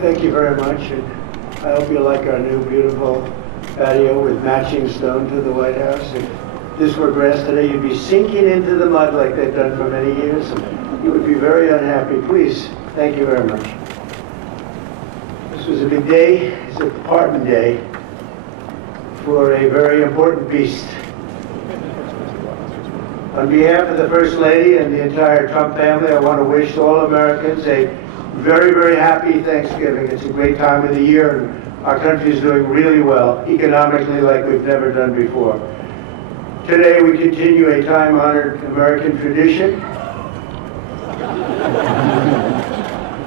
Thank you very much, and I hope you like our new beautiful patio with matching stone to the White House. If this were grass today, you'd be sinking into the mud like they've done for many years, and you would be very unhappy. Please, thank you very much. This was a big day. It's a pardon day for a very important beast. On behalf of the First Lady and the entire Trump family, I want to wish all Americans a very, very happy Thanksgiving. It's a great time of the year, and our country is doing really well, economically like we've never done before. Today, we continue a time-honored American tradition.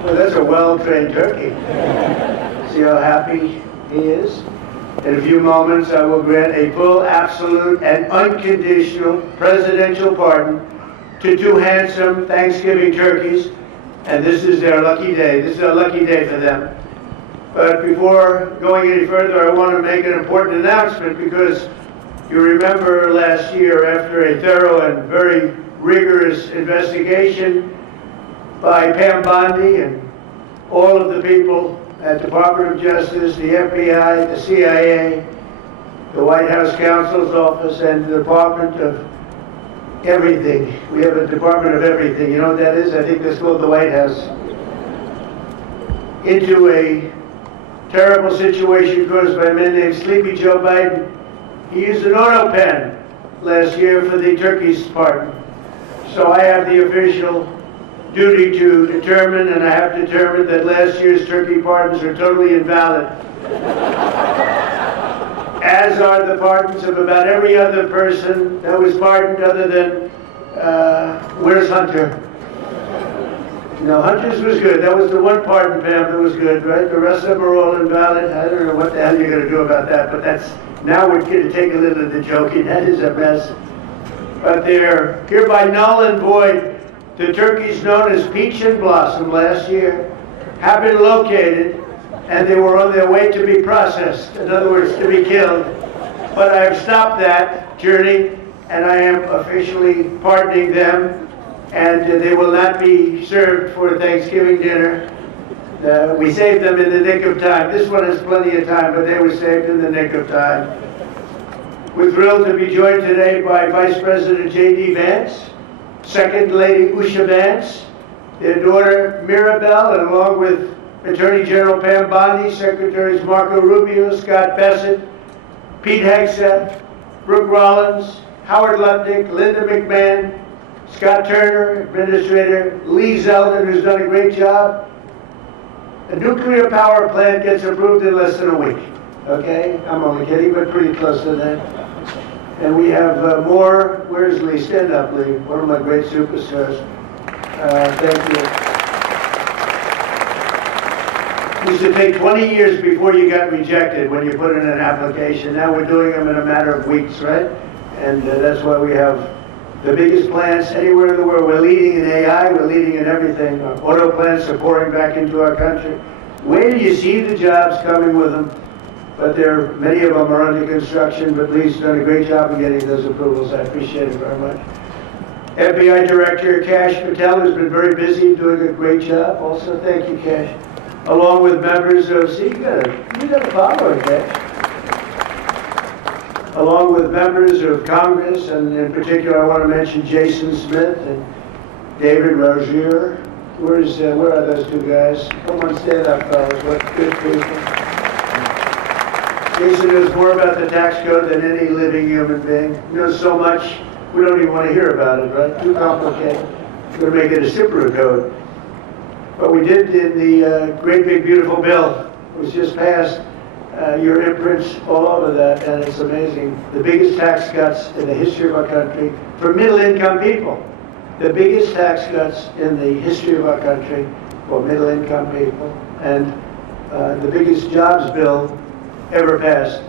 Well, that's a well-trained turkey. See how happy he is? In a few moments, I will grant a full, absolute, and unconditional presidential pardon to two handsome Thanksgiving turkeys, and this is their lucky day. This is a lucky day for them. But before going any further, I want to make an important announcement, because you remember last year, after a thorough and very rigorous investigation by Pam Bondi and all of the people at the Department of Justice, the FBI, the CIA, the White House Counsel's Office, and the Department of Everything. We have a Department of Everything. You know what that is? I think that's called the White House. Into a terrible situation caused by a man named Sleepy Joe Biden. He used an auto pen last year for the turkey's pardon. So I have the official duty to determine, and I have determined, that last year's turkey pardons are totally invalid. As are the pardons of about every other person that was pardoned other than, where's Hunter? No, Hunter's was good. That was the one pardon, Pam, that was good, right? The rest of them are all invalid. I don't know what the hell you're going to do about that, but that's, now we're going to take a little of the joking. That is a mess. But they're hereby null and void. The turkeys known as Peach and Blossom last year have been located, and they were on their way to be processed, in other words, to be killed. But I have stopped that journey, and I am officially pardoning them, and they will not be served for Thanksgiving dinner. We saved them in the nick of time. This one has plenty of time, but they were saved in the nick of time. We're thrilled to be joined today by Vice President J.D. Vance, Second Lady Usha Vance, their daughter Mirabelle, and along with Attorney General Pam Bondi, Secretaries Marco Rubio, Scott Bassett, Pete Hegseth, Brooke Rollins, Howard Lutnick, Linda McMahon, Scott Turner, Administrator Lee Zeldin, who's done a great job. A nuclear power plant gets approved in less than a week. Okay? I'm only kidding, but pretty close to that. And we have more. Where's Lee? Stand up, Lee. One of my great superstars. Thank you. It used to take 20 years before you got rejected when you put in an application. Now we're doing them in a matter of weeks, right? And that's why we have the biggest plants anywhere in the world. We're leading in AI. We're leading in everything. Our auto plants are pouring back into our country. Where do you see the jobs coming with them? But many of them are under construction, but Lee's done a great job of getting those approvals. I appreciate it very much. FBI Director Kash Patel has been very busy doing a great job. Also, thank you, Kash. Along with members of, see, you got a following, Kash. Along with members of Congress, and in particular, I want to mention Jason Smith and David Rozier. Where are those two guys? Come on, stand up, fellas. What good people. Jason knows more about the tax code than any living human being. He knows so much, we don't even want to hear about it, right? Too complicated. We're going to make it a simpler code. But we did in the great big beautiful bill. It was just passed. Your imprints all over that, and it's amazing. The biggest tax cuts in the history of our country for middle-income people. The biggest tax cuts in the history of our country for middle-income people. And the biggest jobs bill ever passed,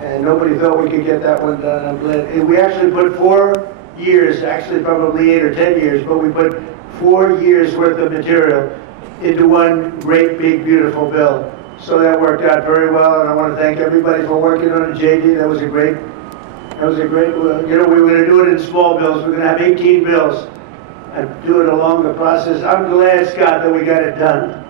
and nobody thought we could get that one done. I'm glad. And we actually put 4 years, actually probably 8 or 10 years, but we put 4 years worth of material into one great big beautiful bill. So that worked out very well, and I want to thank everybody for working on it. JD, that was a great, you know, we were going to do it in small bills. We're going to have 18 bills and do it along the process. I'm glad, Scott, that we got it done.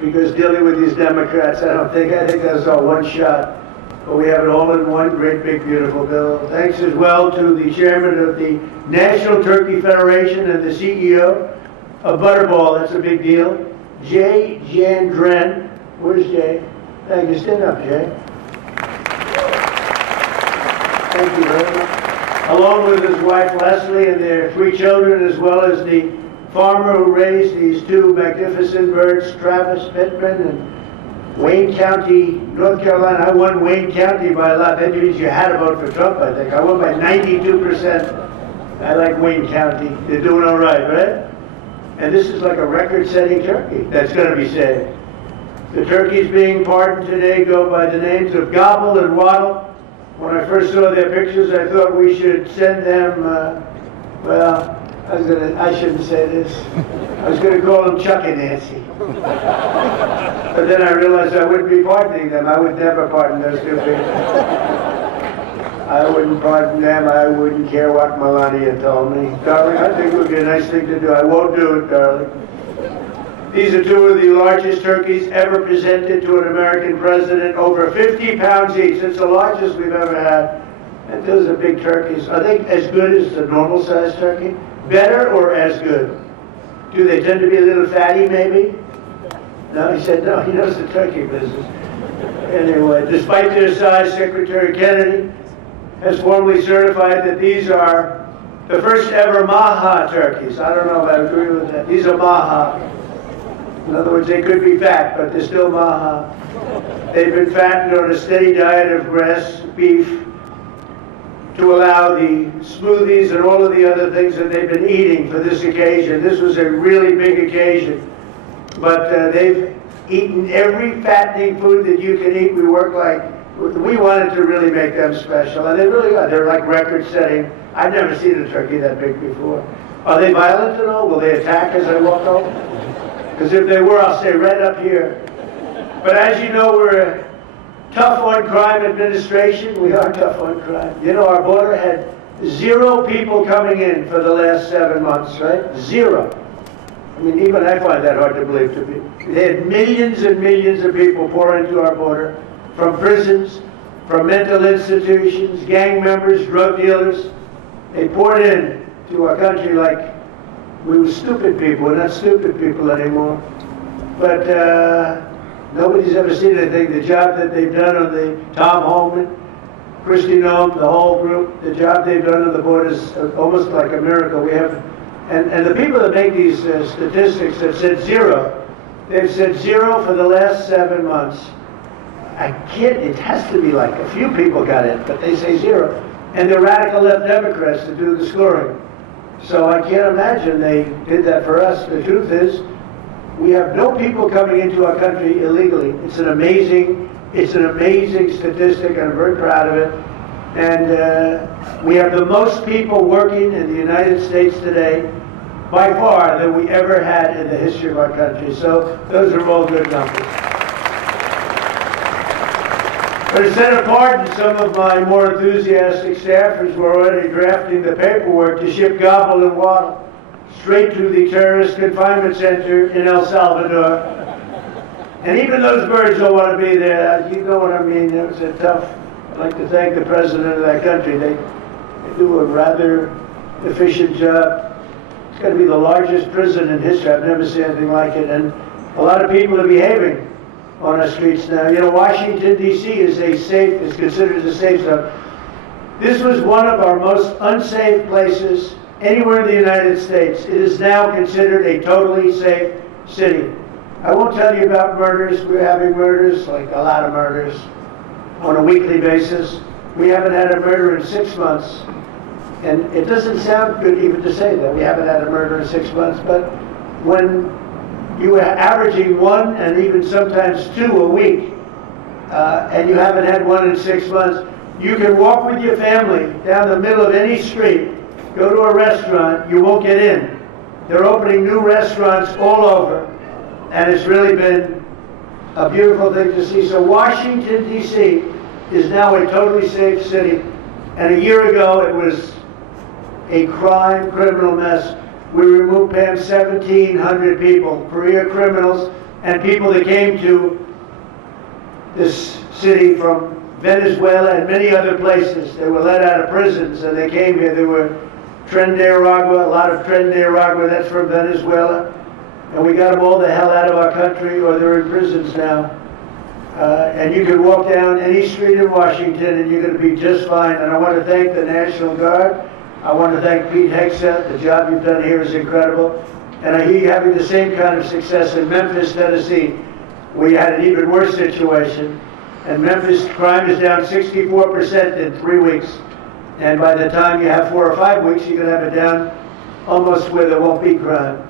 because dealing with these Democrats, I think that's all one shot. But we have it all in one great, big, beautiful bill. Thanks as well to the chairman of the National Turkey Federation and the CEO of Butterball. That's a big deal. Jay Jandren. Where's Jay? Thank you. Stand up, Jay. Thank you very much. Along with his wife Leslie and their 3 children, as well as the farmer who raised these 2 magnificent birds, Travis Pittman and Wayne County, North Carolina. I won Wayne County by a lot. That means you had to vote for Trump, I think. I won by 92%. I like Wayne County. They're doing all right, right? And this is like a record-setting turkey that's going to be saved. The turkeys being pardoned today go by the names of Gobble and Waddle. When I first saw their pictures, I thought we should send them, well, I shouldn't say this. I was going to call them Chuck and Nancy. But then I realized I wouldn't be pardoning them. I would never pardon those 2 people. I wouldn't pardon them. I wouldn't care what Melania told me. Darling, I think it would be a nice thing to do. I won't do it, darling. These are 2 of the largest turkeys ever presented to an American president, over 50 pounds each. It's the largest we've ever had. And those are big turkeys. Are they as good as the normal-sized turkey? Better or as good? Do they tend to be a little fatty, maybe? No, he said no. He knows the turkey business. Anyway, despite their size, Secretary Kennedy has formally certified that these are the first ever Maha turkeys. I don't know if I agree with that. These are Maha. In other words, they could be fat, but they're still Maha. They've been fattened on a steady diet of grass, beef, to allow the smoothies and all of the other things that they've been eating for this occasion. This was a really big occasion. But they've eaten every fattening food that you can eat. We wanted to really make them special, and they really are. They're like record-setting. I've never seen a turkey that big before. Are they violent at all? Will they attack as I walk over? Because if they were, I'll stay right up here. But as you know, we're a tough on crime administration. We are tough on crime. You know, our border had 0 people coming in for the last 7 months, right? 0. I mean, even I find that hard to believe to me. They had millions and millions of people pour into our border from prisons, from mental institutions, gang members, drug dealers. They poured in to our country like we were stupid people. We're not stupid people anymore. But nobody's ever seen anything. The job that they've done on the Tom Holman, Kristi Noem, the whole group, the job they've done on the border is almost like a miracle. We have, and the people that make these statistics have said 0. They've said 0 for the last 7 months. I can't, it has to be like a few people got in, but they say 0. And they're radical left Democrats to do the scoring. So I can't imagine they did that for us. The truth is, we have no people coming into our country illegally. It's an amazing statistic, and I'm very proud of it. And we have the most people working in the United States today, by far, than we ever had in the history of our country. So those are all good numbers. But instead of pardon, some of my more enthusiastic staffers were already drafting the paperwork to ship Gobble and Waddle straight to the terrorist confinement center in El Salvador. And even those birds don't want to be there. You know what I mean? It was a tough. I'd like to thank the president of that country. They do a rather efficient job. It's going to be the largest prison in history. I've never seen anything like it. And a lot of people are behaving on our streets now. You know, Washington, D.C. is considered a safe zone. This was one of our most unsafe places anywhere in the United States. It is now considered a totally safe city. I won't tell you about murders. We're having murders, like a lot of murders, on a weekly basis. We haven't had a murder in 6 months. And it doesn't sound good even to say that. We haven't had a murder in 6 months. But when you are averaging 1 and even sometimes 2 a week, and you haven't had 1 in 6 months, you can walk with your family down the middle of any street, go to a restaurant, you won't get in. They're opening new restaurants all over, and it's really been a beautiful thing to see. So Washington, D.C. is now a totally safe city, and a year ago it was a criminal mess. We removed, Pam, 1,700 people, career criminals, and people that came to this city from Venezuela and many other places. They were let out of prisons and they came here. There were Tren de Aragua, a lot of Tren de Aragua, that's from Venezuela. And we got them all the hell out of our country, or they're in prisons now. And you can walk down any street in Washington and you're going to be just fine. And I want to thank the National Guard. I want to thank Pete Hegseth. The job you've done here is incredible. And I hear you having the same kind of success in Memphis, Tennessee. We had an even worse situation. And Memphis crime is down 64% in 3 weeks. And by the time you have 4 or 5 weeks, you're going to have it down almost where there won't be crime.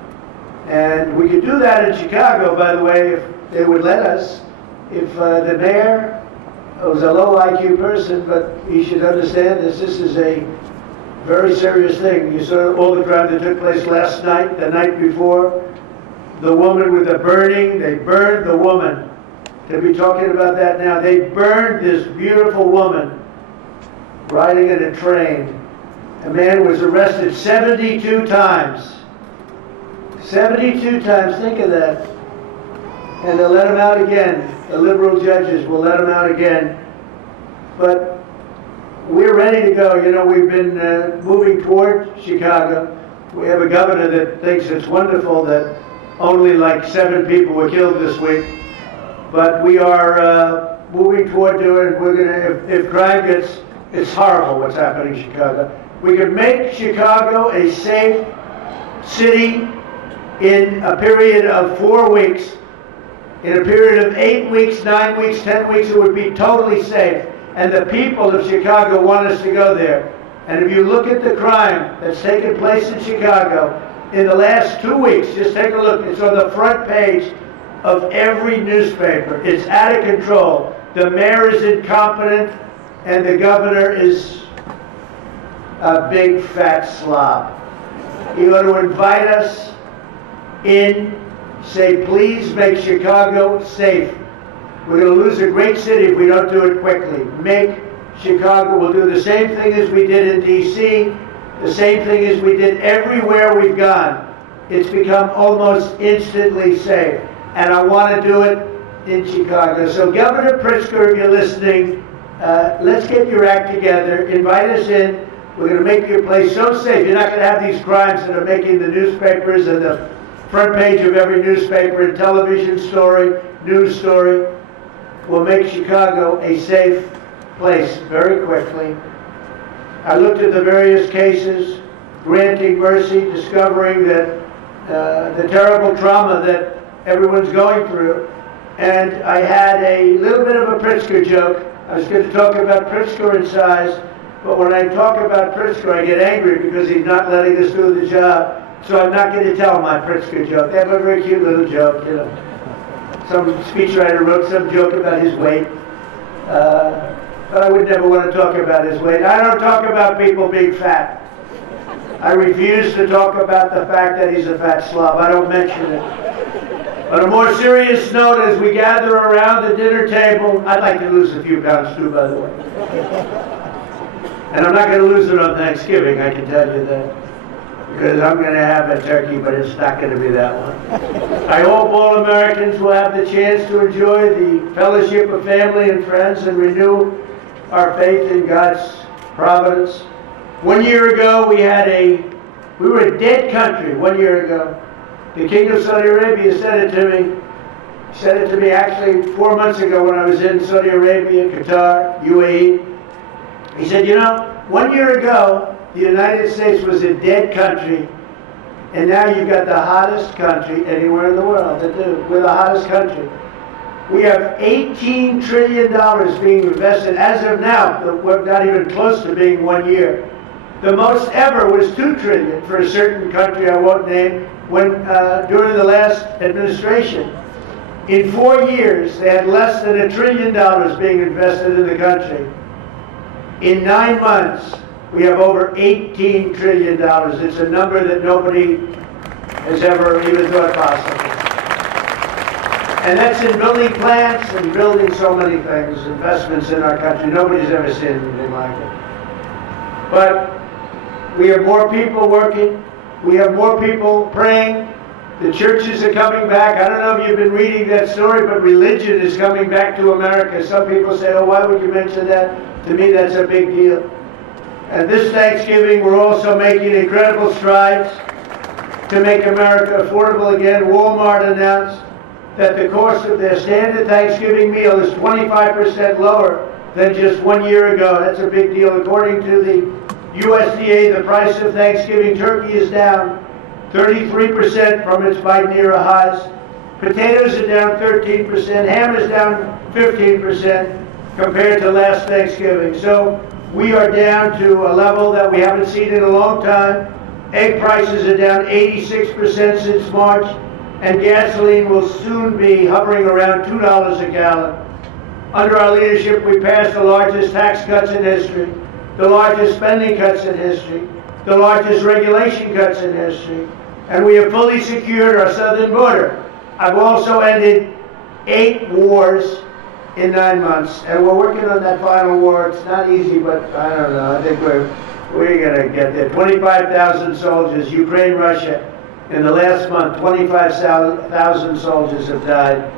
And we could do that in Chicago, by the way, if they would let us. If the mayor was a low IQ person, but he should understand this. This is a very serious thing. You saw all the crime that took place last night, the night before. The woman with the burning, they burned the woman. They'll be talking about that now. They burned this beautiful woman riding in a train. A man was arrested 72 times. 72 times, think of that. And they'll let him out again. The liberal judges will let him out again. But we're ready to go. You know, we've been moving toward Chicago. We have a governor that thinks it's wonderful that only like 7 people were killed this week. But we are moving toward doing it. We're going to, if crime gets, it's horrible what's happening in Chicago. We could make Chicago a safe city in a period of 4 weeks. In a period of 8 weeks, 9 weeks, 10 weeks, it would be totally safe. And the people of Chicago want us to go there. And if you look at the crime that's taken place in Chicago in the last 2 weeks, just take a look. It's on the front page of every newspaper. It's out of control. The mayor is incompetent, and the governor is a big fat slob. You ought to invite us in, say, please make Chicago safe. We're going to lose a great city if we don't do it quickly. Make Chicago, we'll do the same thing as we did in D.C., the same thing as we did everywhere we've gone. It's become almost instantly safe. And I want to do it in Chicago. So Governor Pritzker, if you're listening, let's get your act together. Invite us in. We're going to make your place so safe. You're not going to have these crimes that are making the newspapers and the front page of every newspaper and television story, news story. We'll make Chicago a safe place very quickly. I looked at the various cases, granting mercy, discovering that the terrible trauma that everyone's going through. And I had a little bit of a Pritzker joke. I was going to talk about Pritzker and size, but when I talk about Pritzker, I get angry because he's not letting us do the job. So I'm not going to tell my Pritzker joke. They have a very cute little joke, you know. Some speechwriter wrote some joke about his weight. But I would never want to talk about his weight. I don't talk about people being fat. I refuse to talk about the fact that he's a fat slob. I don't mention it. On a more serious note, as we gather around the dinner table, I'd like to lose a few pounds too, by the way. And I'm not going to lose it on Thanksgiving, I can tell you that. Because I'm going to have a turkey, but it's not going to be that one. I hope all Americans will have the chance to enjoy the fellowship of family and friends and renew our faith in God's providence. 1 year ago, we were a dead country 1 year ago. The King of Saudi Arabia said it to me. He said it to me actually 4 months ago when I was in Saudi Arabia, Qatar, UAE. He said, you know, 1 year ago, the United States was a dead country, and now you've got the hottest country anywhere in the world. We're the hottest country. We have $18 trillion being invested as of now. We're not even close to being 1 year. The most ever was $2 trillion for a certain country I won't name when during the last administration. In 4 years, they had less than $1 trillion being invested in the country. In 9 months, we have over $18 trillion. It's a number that nobody has ever even thought possible. And that's in building plants and building so many things, investments in our country. Nobody's ever seen anything like it. But we have more people working. We have more people praying. The churches are coming back. I don't know if you've been reading that story, but religion is coming back to America. Some people say, oh, why would you mention that? To me, that's a big deal. And this Thanksgiving, we're also making incredible strides to make America affordable again. Walmart announced that the cost of their standard Thanksgiving meal is 25% lower than just 1 year ago. That's a big deal. According to the USDA, the price of Thanksgiving turkey is down 33% from its Biden-era highs. Potatoes are down 13%. Ham is down 15% compared to last Thanksgiving. So we are down to a level that we haven't seen in a long time. Egg prices are down 86% since March, and gasoline will soon be hovering around $2 a gallon. Under our leadership, we passed the largest tax cuts in history, the largest spending cuts in history, the largest regulation cuts in history, and we have fully secured our southern border. I've also ended 8 wars in 9 months, and we're working on that final war. It's not easy, but I don't know. I think we're going to get there. 25,000 soldiers, Ukraine, Russia. In the last month, 25,000 soldiers have died.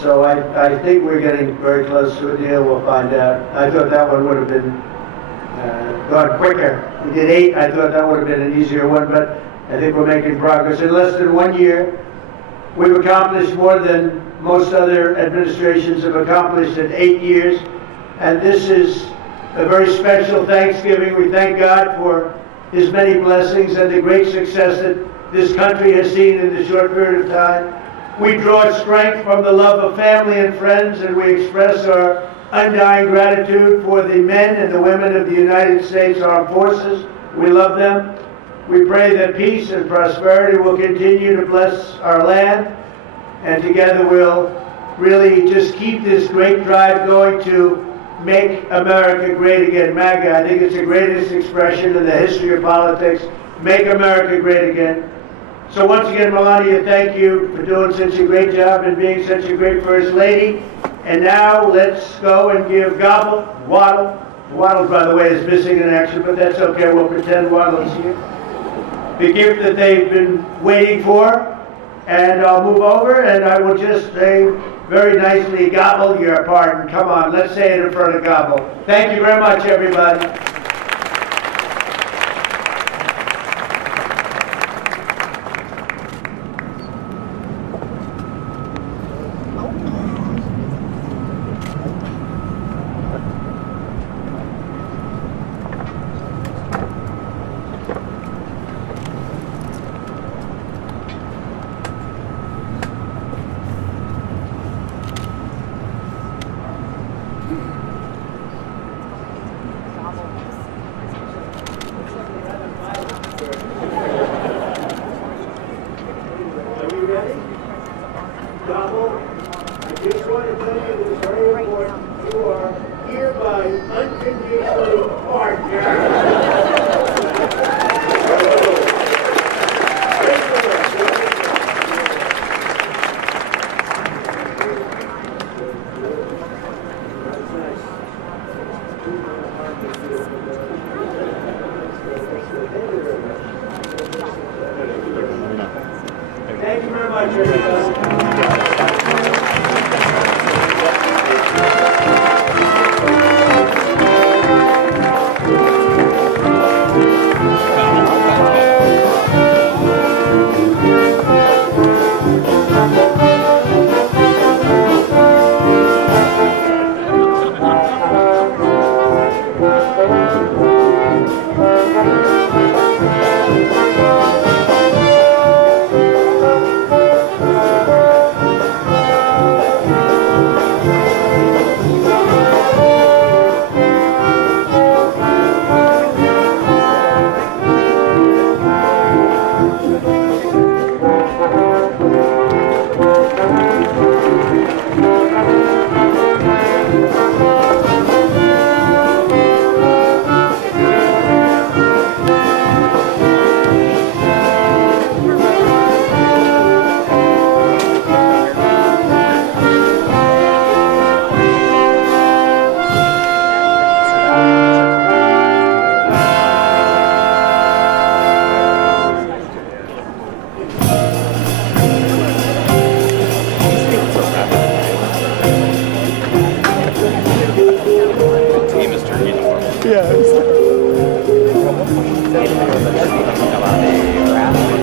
So I think we're getting very close to a deal. We'll find out. I thought that one would have been gone quicker. We did 8. I thought that would have been an easier one, but I think we're making progress. In less than 1 year, we've accomplished more than most other administrations have accomplished in 8 years. And this is a very special Thanksgiving. We thank God for His many blessings and the great success that this country has seen in this short period of time. We draw strength from the love of family and friends, and we express our undying gratitude for the men and the women of the United States Armed Forces. We love them. We pray that peace and prosperity will continue to bless our land, and together we'll really just keep this great drive going to make America great again. MAGA, I think it's the greatest expression in the history of politics. Make America great again. So once again, Melania, thank you for doing such a great job and being such a great First Lady. And now let's go and give Waddle. Waddle, by the way, is missing in action, but that's okay. We'll pretend Waddle's here. The gift that they've been waiting for. And I'll move over and I will just say very nicely, Gobble, your pardon. Come on, let's say it in front of Gobble. Thank you very much, everybody. Gobble, I just want to tell you this is very important. You are hereby unconditionally pardoned. Thank you very much, everybody. Berarti kita bakal di